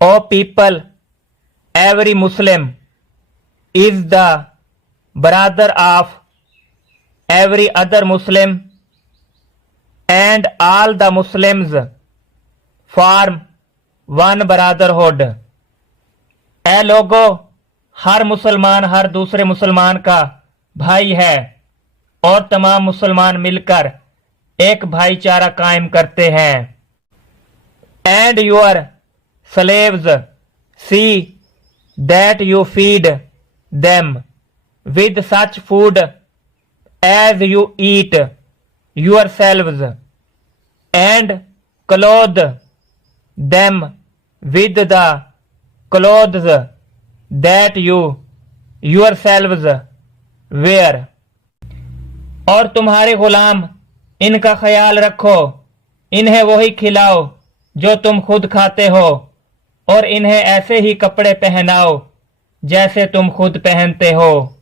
O people, every Muslim is the brother of every other Muslim, and all the Muslims form one brotherhood. ऐ लोगो, हर मुसलमान हर दूसरे मुसलमान का भाई है और तमाम मुसलमान मिलकर एक भाईचारा कायम करते हैं. And your slaves see that you feed them with such food as you eat yourselves, and clothe them with the clothes that you yourselves wear. और तुम्हारे गुलाम इनका ख्याल रखो, इन्हें वही खिलाओ जो तुम खुद खाते हो, और इन्हें ऐसे ही कपड़े पहनाओ जैसे तुम खुद पहनते हो.